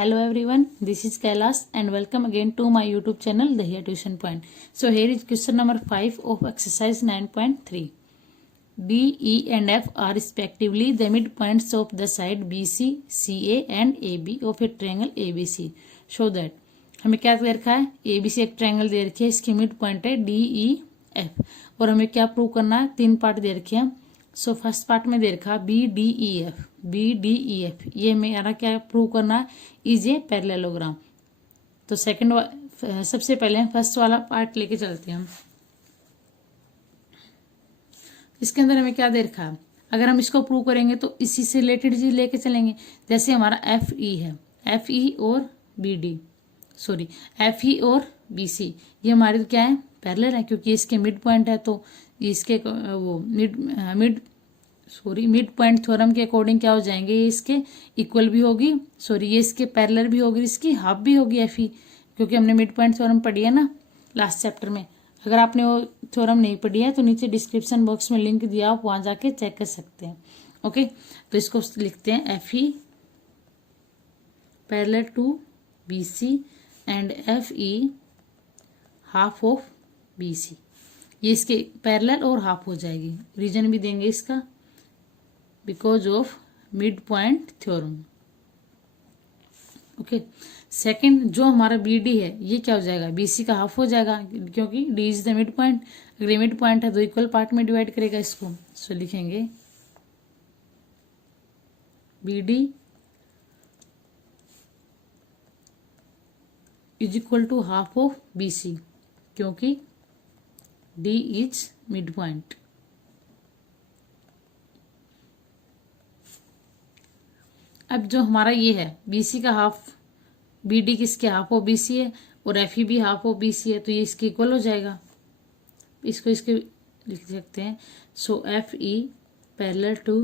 Hello everyone, this is Kailas and welcome again to my YouTube channel Dahiya Tuition Point. So here is question number 5 of exercise 9.3. D, E and F are respectively the midpoints of the side BC, CA and AB of a triangle ABC. Show that. हमें क्या दे रखा है, ABC एक triangle दे रखी है, इसकी mid point है DEF और हमें क्या प्रूव करना है, 3 पार्ट दे रखे हैं. सो फर्स्ट पार्ट में दे रखा BDEF ये मेरा क्या प्रूव करना है, इज ए पैरेललोग्राम. तो सबसे पहले हम फर्स्ट वाला पार्ट लेके चलते हैं. हम इसके अंदर हमें क्या दे रखा है, अगर हम इसको प्रूव करेंगे तो इसी से रिलेटेड चीज लेके चलेंगे. जैसे हमारा FE है, FE और FE और BC ये हमारे क्या है, पैरेलल है, क्योंकि इसके मिड पॉइंट है. तो इसके वो मिड पॉइंट थ्योरम के अकॉर्डिंग क्या हो जाएंगे, ये इसके इक्वल भी होगी, ये इसके पैरेलल भी होगी, इसकी हाफ भी होगी FE, क्योंकि हमने मिड पॉइंट थ्योरम पढ़ी है ना लास्ट चैप्टर में. अगर आपने वो थ्योरम नहीं पढ़ी है तो नीचे डिस्क्रिप्शन बॉक्स में लिंक दिया, आप वहां जाके चेक कर सकते हैं. ओके, तो इसको लिखते हैं FE parallel to BC and FE half of BC. ये इसके पैरेलल और हाफ हो जाएगी. रीजन भी देंगे इसका, because of mid point theorem. Okay, second जो हमारा BD है ये क्या हो जाएगा, BC का हाफ हो जाएगा, क्योंकि D is the mid point. अगर मिड पॉइंट है तो इक्वल पार्ट में डिवाइड करेगा इसको. सो लिखेंगे BD is equal to half of BC, क्योंकि D इज मिड पॉइंट. अब जो हमारा ये है BC का हाफ, BD किसके हाफ ऑफ BC है और FE भी हाफ ऑफ BC है, तो ये इसके इक्वल हो जाएगा. इसको इसके लिख सकते हैं. सो FE पैरेलल टू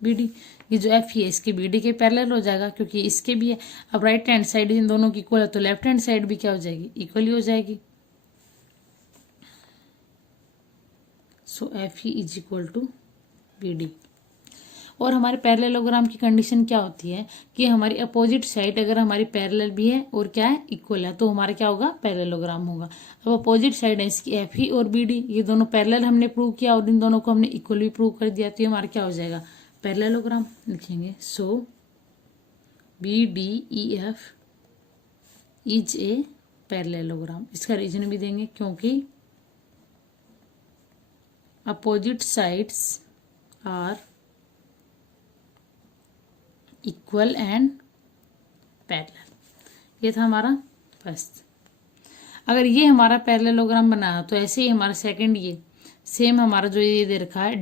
BD, ये जो FE है इसके BD के पैरेलल हो जाएगा, क्योंकि इसके भी है. अब राइट हैंड साइड इन दोनों की इक्वल है तो लेफ्ट हैंड साइड भी क्या हो जाएगी, इक्वल ही हो जाएगी. So FE is equal to BD. और हमारे पैरेललोग्राम की कंडीशन क्या होती है कि हमारी अपोजिट साइड अगर हमारी पैरेलल भी है और क्या है, इक्वल है, तो हमारा क्या होगा, पैरेललोग्राम होगा. अब अपोजिट साइड है इसकी FE और BD, ये दोनों पैरेलल हमने प्रूव किया और इन दोनों को हमने इक्वल भी प्रूव कर दिया, तो ये हमारा क्या हो जाएगा, पैरेललोग्राम. लिखेंगे so BDEF is a parallelogram. इसका रीजन भी देंगे, क्योंकि opposite sides are equal and parallel. ये था हमारा फर्स्ट. अगर ये हमारा पैरेललोग्राम बना तो ऐसे ही हमारा सेकंड, ये सेम हमारा जो ये दे रखा है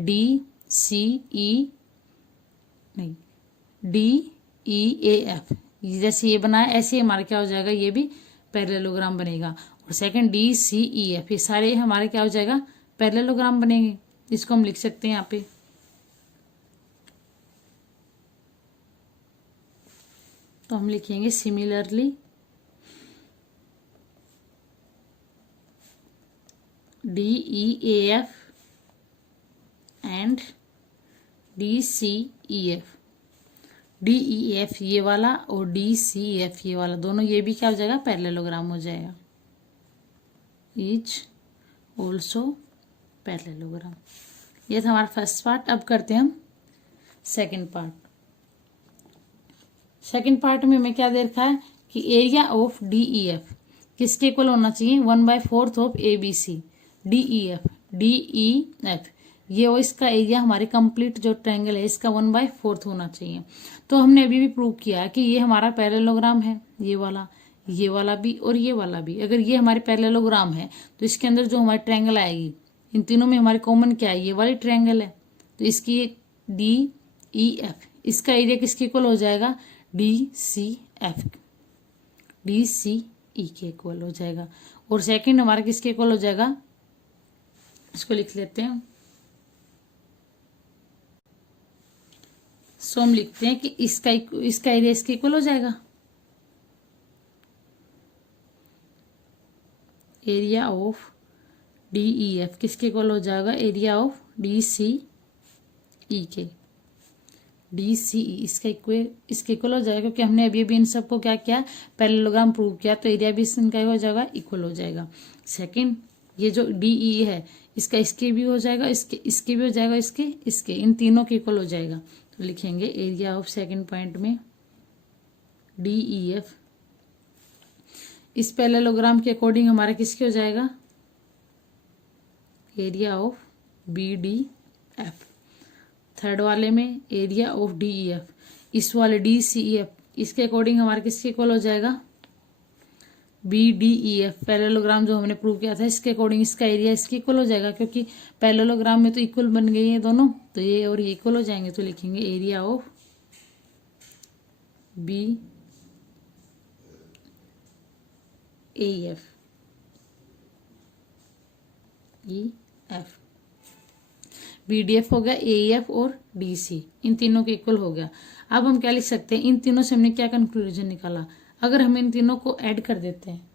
DEAF, जैसे ये बना है ऐसे ही हमारा क्या हो जाएगा, ये भी पैरेललोग्राम बनेगा. और सेकंड DCEF, ये सारे हमारे क्या हो जाएगा, पैरेललोग्राम बनेंगे. इसको हम लिख सकते हैं यहाँ पे. तो हम लिखेंगे similarly DEAF and DCEF. DEF ये वाला और DCEF ये वाला, दोनों ये भी क्या हो जाएगा, पैरेललोग्राम हो जाएगा. Is also parallelogram. ये था हमारा फर्स्ट पार्ट. अब करते हैं हम सेकंड पार्ट. सेकंड पार्ट में हमें क्या दे रखा है कि एरिया ऑफ DEF किसके इक्वल होना चाहिए, 1/4 ऑफ ABC. DEF ये वो इसका एरिया हमारे कंप्लीट जो ट्रायंगल है इसका 1/4 होना चाहिए. तो हमने अभी भी प्रूव किया कि ये हमारा पैरेललोग्राम है, ये वाला भी और ये वाला भी. अगर ये हमारे पैरेललोग्राम है तो इसके अंदर जो हमारी ट्रायंगल आएगी, इन तीनों में हमारे कॉमन क्या है, ये वाली ट्रायंगल है. तो इसकी DEF इसका एरिया किसके इक्वल हो जाएगा, DCE के इक्वल हो जाएगा. और सेकंड हमारा किसके इक्वल हो जाएगा, इसको लिख लेते हैं. सो हम लिखते हैं कि इसका एरिया इसके इक्वल हो जाएगा. एरिया ऑफ DEF किसके इक्वल हो जाएगा, एरिया ऑफ DCE के. DCE इसके इक्वल हो जाएगा, क्योंकि हमने अभी इन सबको क्या किया, पैरेललोग्राम प्रूव किया, तो एरिया भी इनका हो जाएगा, इक्वल हो जाएगा। सेकंड, ये जो DE है इसका इसके भी हो जाएगा, इसके भी हो जाएगा, इसके इन तीनों के इक्वल हो जाएगा। तो लिखेंगे एरिया ऑफ सेकंड पॉइंट में DEF इस पैरेललोग्राम के अकॉर्डिंग हमारा किसके हो जाएगा, एरिया ऑफ BDF। थर्ड वाले में एरिया ऑफ DEF, इस वाले DCEF इसके अकॉर्डिंग हमारा किसके इक्वल हो जाएगा, BDEF। पैरेललोग्राम जो हमने प्रूव किया था इसके अकॉर्डिंग इसका एरिया इसके इक्वल हो जाएगा, क्योंकि पैरेललोग्राम में तो इक्वल बन गई है दोनों, तो ये और ये इक्वल हो जाएंगे। तो लिखेंगे एरिया ऑफ BAF BDF हो गया, AEF और DC इन तीनों के इक्वल हो गया। अब हम क्या लिख सकते हैं, इन तीनों से हमने क्या कंक्लूजन निकाला, अगर हम इन तीनों को ऐड कर देते हैं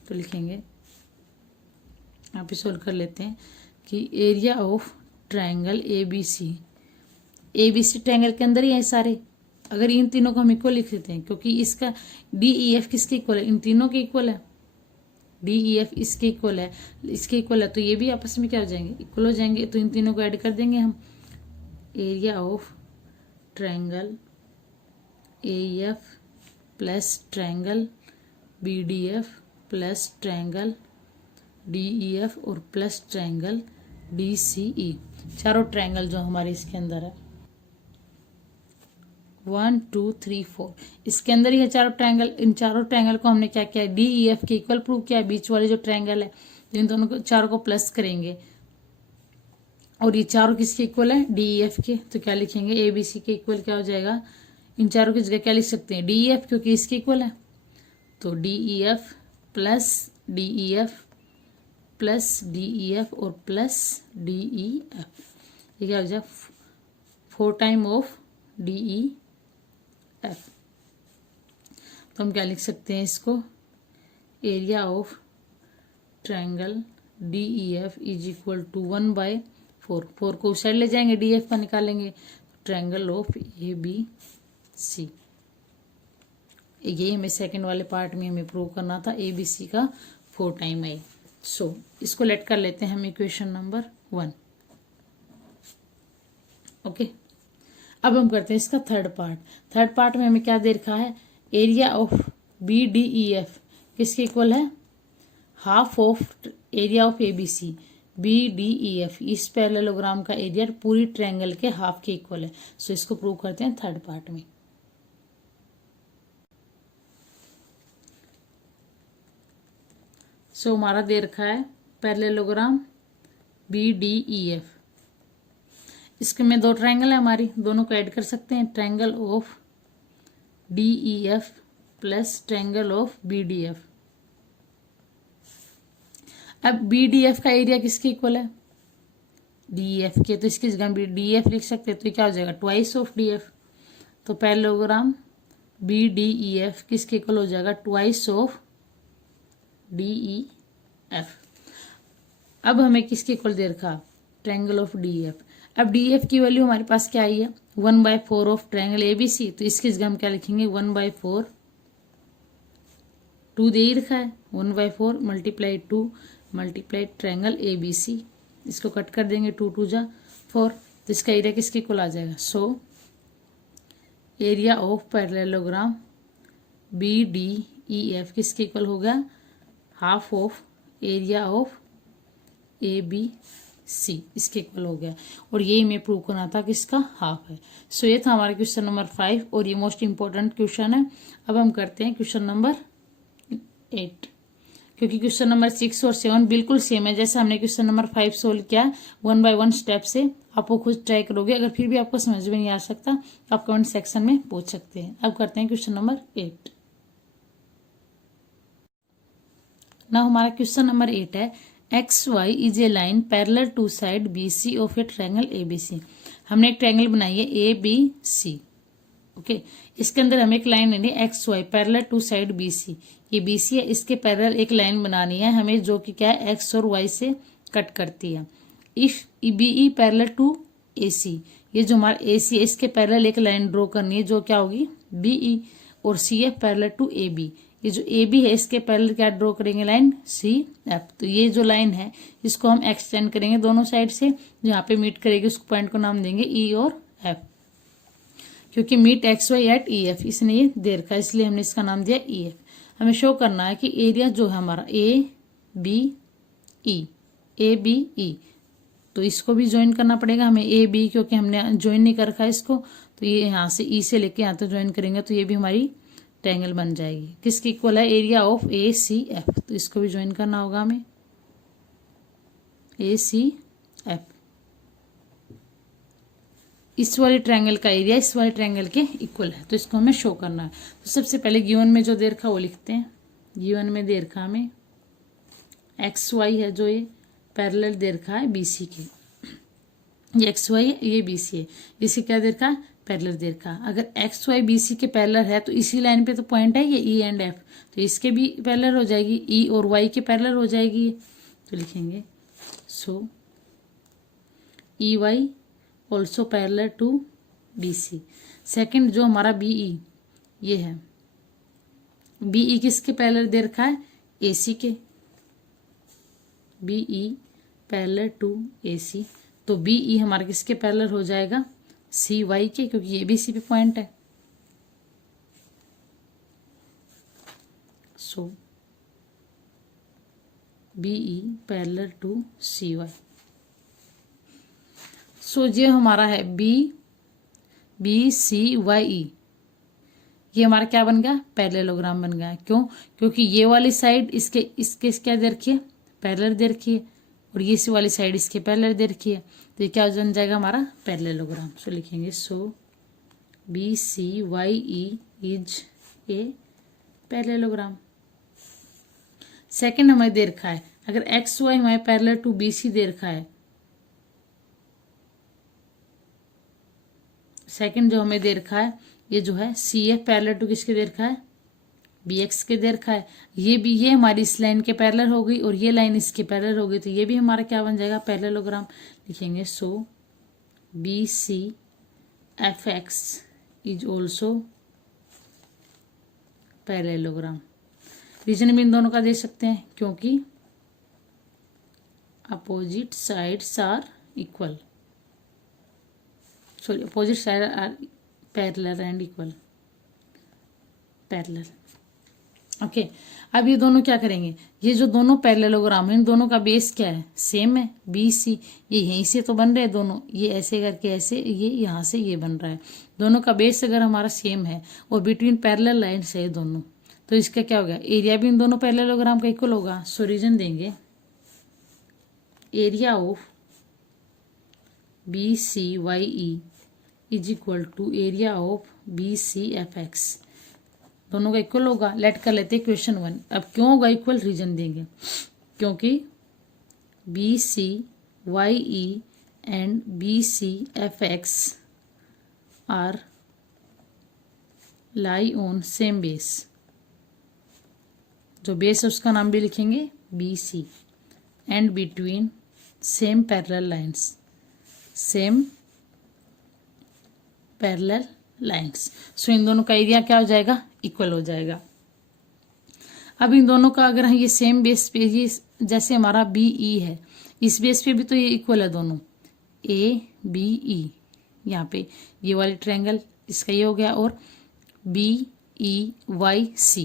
तो लिखेंगे, यहाँ पे सोल्व कर लेते हैं कि area of triangle ABC triangle के अंदर ही है सारे, अगर इन तीनों को हम इक्वल लिख देते हैं, क्योंकि इसका DEF किसके इक्वल है, इन तीनों के इक्वल है, DEF इसके इक्वल है, इसके इक्वल है, तो ये भी आपस में क्या हो जाएंगे, इक्वल हो जाएंगे। तो इन तीनों को ऐड कर देंगे हम, area of triangle AEF plus triangle BDF plus triangle DEF और प्लस ट्रायंगल DCE, चारों ट्रायंगल जो हमारे इसके अंदर है 1 2 3 4 इसके अंदर ही है चारों ट्रायंगल। इन चारों ट्रायंगल को हमने क्या किया, DEF के इक्वल प्रूव किया, बीच वाले जो ट्रायंगल है इन दोनों को चारों को प्लस करेंगे, और ये चारों किसके इक्वल है, DEF के। तो क्या लिखेंगे, ABC के इक्वल क्या हो जाएगा, इन चारों की जगह क्या लिख सकते हैं, DEF, क्योंकि इसके इक्वल है, तो DEF plus DEF plus DEF और प्लस DEF, ये क्या हो जाएगा 4 टाइम ऑफ DEF। तो हम क्या लिख सकते हैं इसको, area of triangle DEF is equal to 1/4, 4 को उस साइड ले जाएंगे, DEF का निकालेंगे, ट्रायंगल ऑफ ABC। यही हमें सेकंड वाले पार्ट में हमें प्रूव करना था, ABC का 4 टाइम है। सो इसको लेट कर लेते हैं हम इक्वेशन नंबर 1। ओके, अब हम करते हैं इसका थर्ड पार्ट में हमें क्या दे रखा है, एरिया ऑफ BDEF किसके इक्वल है, half of area of ABC। BDEF इस पैरेललोग्राम का एरिया पूरी ट्रायंगल के हाफ के इक्वल है। सो इसको प्रूव करते हैं थर्ड पार्ट में। सो हमारा दे रखा है पैरेललोग्राम BDEF, इसके में 2 ट्रायंगल है हमारी, दोनों को ऐड कर सकते हैं, triangle of DEF plus triangle of BDF। अब BDF का एरिया किसके इक्वल है, DEF के, तो इसकी जगह DEF लिख सकते हैं, तो क्या हो जाएगा ट्वाइस ऑफ DF। तो पैरेललोग्राम BDEF किसके इक्वल हो जाएगा, ट्वाइस ऑफ DEF। अब हमें किसके इक्वल दे रखा, ट्रायंगल ऑफ DEF। अब DEF की वैल्यू हमारे पास क्या आई है, 1/4 ऑफ ट्रायंगल ABC, तो इसकी जगह हम क्या लिखेंगे 1/4, 2 दे ही रखा है, 1/4 मल्टीप्लाई 2 मल्टीप्लाई ट्रायंगल ABC, इसको कट कर देंगे, 2 2 जा 4, तो इसका एरिया किसके इक्वल आ जाएगा। So area of parallelogram BDEF किसके इक्वल हो गया, half of area of ABC, इसके इक्वल हो गया, और यही मैं प्रूव करना था कि इसका हाफ है। सो ये था हमारा क्वेश्चन नंबर 5 और ये मोस्ट इंपॉर्टेंट क्वेश्चन है। अब हम करते हैं क्वेश्चन नंबर 8, क्योंकि क्वेश्चन नंबर 6 और 7 बिल्कुल सेम है, जैसे हमने क्वेश्चन नंबर 5 सोल्व किया 1 बाय 1 स्टेप से। आप वो खुद ट्राई करोगे, अगर फिर भी आपको समझ में नहीं आ सकता आप कमेंट सेक्शन में पूछ सकते हैं। अब करते हैं क्वेश्चन नंबर 8। ना हमारा क्वेश्चन नंबर 8 है, XY is a line parallel to side BC of a triangle ABC। हमने एक ट्रायंगल बनाई है ABC, ओके, इसके अंदर हमें एक लाइन लेनी है XY parallel to side BC, ये BC है, इसके पैरेलल एक लाइन बनानी है हमें, जो कि क्या है X और Y से कट करती है। If BE parallel to AC, ये जो हमारा AC है इसके पैरेलल एक लाइन ड्रॉ करनी है जो क्या होगी BE, और CF पैरेलल टू AB, ये जो AB है इसके पैरेलल क्या ड्रॉ करेंगे लाइन CF। तो ये जो लाइन है इसको हम एक्सटेंड करेंगे दोनों साइड से, जहाँ पे मीट करेगी उस पॉइंट को नाम देंगे E और F, क्योंकि मीट XY एट EF इसने ये दे रखा है इसलिए हमने इसका नाम दिया EF। हमें शो करना है कि एरिया जो है हमारा ABE, तो इसको भी ज्वाइन करना पड़ेगा हमें AB, क्योंकि हमने ज्वाइन नहीं कर रखा है इसको, तो ये यहाँ से E से लेके यहाँ तक ज्वाइन करेंगे तो ये भी हमारी ट्रायंगल बन जाएगी। किसकी इक्वल है एरिया ऑफ ACF, तो इसको भी ज्वाइन करना होगा हमें ACF। इस वाले ट्रायंगल का एरिया इस वाले ट्रायंगल के इक्वल है, तो इसको हमें शो करना है। तो सबसे पहले गिवन में जो दे रखा वो लिखते हैं। गिवन में दे रखा हमें XY है जो ये पैरेलल दे रखा है BC के, ये XY है ये BC है, इसे क्या दे रखा है पैरेलल दे रखा। अगर XY BC के पैरेलल है तो इसी लाइन पे तो पॉइंट है ये E एंड F, तो इसके भी पैरेलल हो जाएगी, E और Y के पैरेलल हो जाएगी। तो लिखेंगे so EY also parallel to BC। Second जो हमारा BE ये है, BE किसके पैरेलल दे रखा है AC के, BE पैरेलल टू AC, तो BE हमारा किसके पैरेलल हो जाएगा CY के, क्योंकि ये भी इसी पे पॉइंट है। सो BE पैरेलल टू CY। सो ये हमारा है BCYE, ये हमारा क्या बन गया पैरेललोग्राम बन गया। क्यों? क्योंकि ये वाली साइड इसके इसके क्या दे रखी है पैरेलल दे रखी है, और ये वाली साइड इसके पैरेलल दे रखी है, तो ये क्या बन जाएगा हमारा पैरेललोग्राम। सो लिखेंगे सो BCYE is a parallelogram. Second हमें दे रखा है, अगर XY हमारे पैरेलल टू BC दे रखा है, सेकंड जो हमें दे रखा है ये जो है CF पैरेलल टू किसके दे रखा है BX के दे रखा है, ये भी ये हमारी इस लाइन के पैरेलल हो गई और ये लाइन इसके पैरेलल हो गई, तो ये भी हमारा क्या बन जाएगा पैरेललोग्राम। लिखेंगे so BCFX is also parallelogram. Reason भी इन दोनों का दे सकते हैं क्योंकि opposite sides are equal, sorry opposite side are parallel and equal, parallel. Okay अब ये दोनों क्या करेंगे, ये जो दोनों पैरेललोग्राम है इन दोनों का बेस क्या है सेम है BC, ये यहीं से तो बन रहे हैं दोनों, ये ऐसे करके ऐसे ये यहाँ से ये बन रहा है, दोनों का बेस अगर हमारा सेम है और बिटवीन पैरेलल लाइन्स है दोनों, तो इसका क्या होगा एरिया भी इन दोनों पैरेललोग्राम का इक्वल होगा। सो रीजन देंगे area of BCYE is equal to area of BCFX, दोनों का इक्वल होगा। लेट कर लेते हैं क्वेश्चन 1। अब क्यों होगा इक्वल, रीजन देंगे क्योंकि BCYE and BCFX are lie on same base, जो बेस है उसका नाम भी लिखेंगे BC, and between same parallel lines, same parallel lines. So इन दोनों का एरिया क्या हो जाएगा इक्वल हो जाएगा। अब इन दोनों का अगर हम ये सेम बेस पे ये जैसे हमारा BE है इस बेस पे भी तो ये इक्वल है दोनों ABE, यहाँ पे ये वाली ट्रायंगल इसका ये हो गया, और BEYC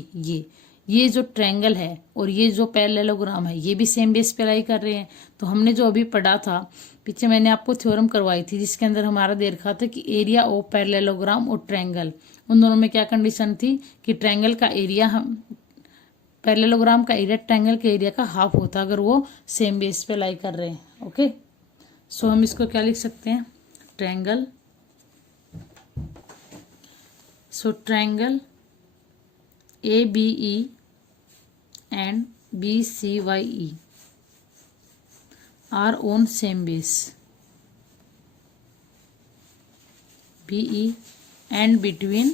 ये जो ट्रायंगल है और ये जो पैरेललोग्राम है ये भी सेम बेस पे लाई कर रहे हैं। तो हमने जो अभी पढ़ा था पीछे मैंने आपको थ्योरम करवाई थी जिसके अंदर हमारा दे रखा था कि एरिया ऑफ पैरेललोग्राम और ट्रायंगल, उन दोनों में क्या कंडीशन थी कि ट्रायंगल का एरिया हम पैरेललोग्राम का एरिया ट्रायंगल के एरिया का हाफ होता अगर वो सेम बेस पे लाई कर रहे हैं। ओके सो हम इसको क्या लिख सकते हैं triangle, so triangle ABE and BCYE are on same base, BE and between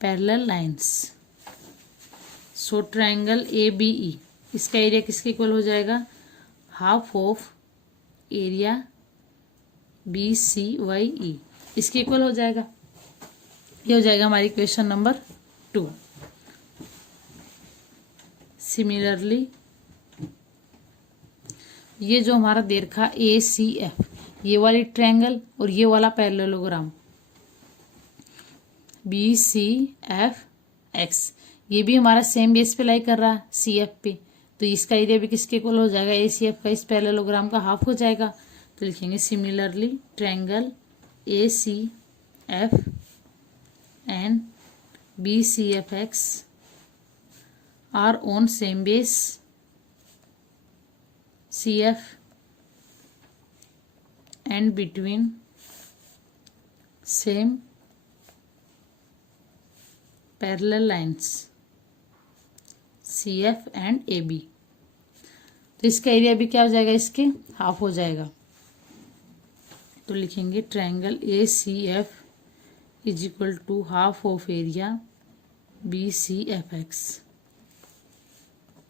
parallel lines। So triangle ABE इसका एरिया किसके इक्वल हो जाएगा हाफ ऑफ एरिया BCYE इसके इक्वल हो जाएगा। ये हो जाएगा हमारी क्वेश्चन नंबर 2। सिमिलरली ये जो हमारा दे रखा ACF, ये वाली ट्रायंगल और ये वाला पैरेललोग्राम BCFX, ये भी हमारा सेम बेस पे लाई कर रहा है CF पे, तो इसका एरिया भी किसके इक्वल हो जाएगा, ACF का इस पैरेललोग्राम का हाफ हो जाएगा। तो लिखेंगे similarly triangle ACF and BCFX are on same base CF and between same parallel lines CF and AB। तो इसका एरिया भी क्या हो जाएगा, इसके हाफ हो जाएगा। तो लिखेंगे triangle ACF is equal to half of area BCFX।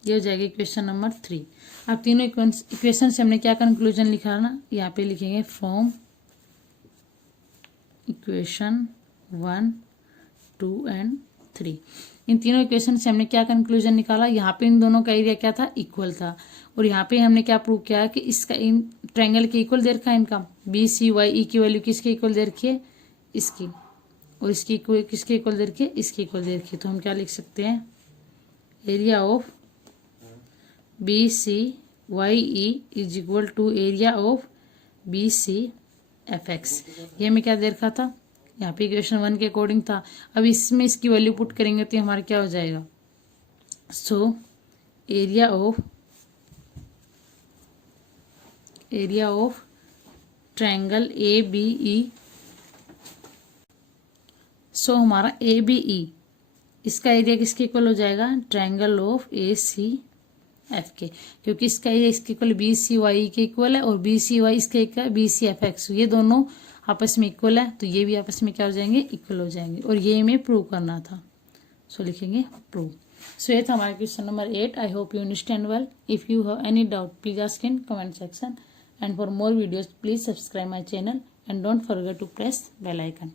ये हो जाएगा इक्वेशन नंबर 3। अब तीनों इक्वेशन से हमने क्या कंक्लूजन लिखा ना, यहाँ पे लिखेंगे फ्रॉम इक्वेशन 1, 2 एंड 3। इन तीनों इक्वेशन से हमने क्या कंक्लूजन निकाला, यहाँ पे इन दोनों का एरिया क्या था, इक्वल था। और यहाँ पे हमने क्या प्रूव किया कि इसका इन ट्रायंगल के इक्वल दे रखा है, इनका BCYE की वैल्यू किसके इक्वल दे रखी है, इसकी, और इसकी किसके इक्वल दे रखी है, इसके इक्वल दे रखी है। तो हम क्या लिख सकते हैं, area of BCYE is equal to area of BCFX। ये हमें क्या दे रखा था, यहाँ पे इक्वेशन 1 के अकॉर्डिंग था। अब इसमें इसकी वैल्यू पुट करेंगे तो हमारा क्या हो जाएगा, so area of triangle ABE, सो हमारा ABE इसका एरिया किसके इक्वल हो जाएगा, ट्रायंगल ऑफ ACF के, क्योंकि इसका एरिया इसके इक्वल BCYE के इक्वल है और BCY इसके इक्वल BCFX, ये दोनों आपस में इक्वल है, तो ये भी आपस में क्या हो जाएंगे, इक्वल हो जाएंगे। और ये हमें प्रूव करना था, सो लिखेंगे प्रूव। सो ये था हमारा question number 8। I hope you understand well. If you have any doubt please ask in comment section, and for more videos please subscribe my channel and don't forget to press bell icon.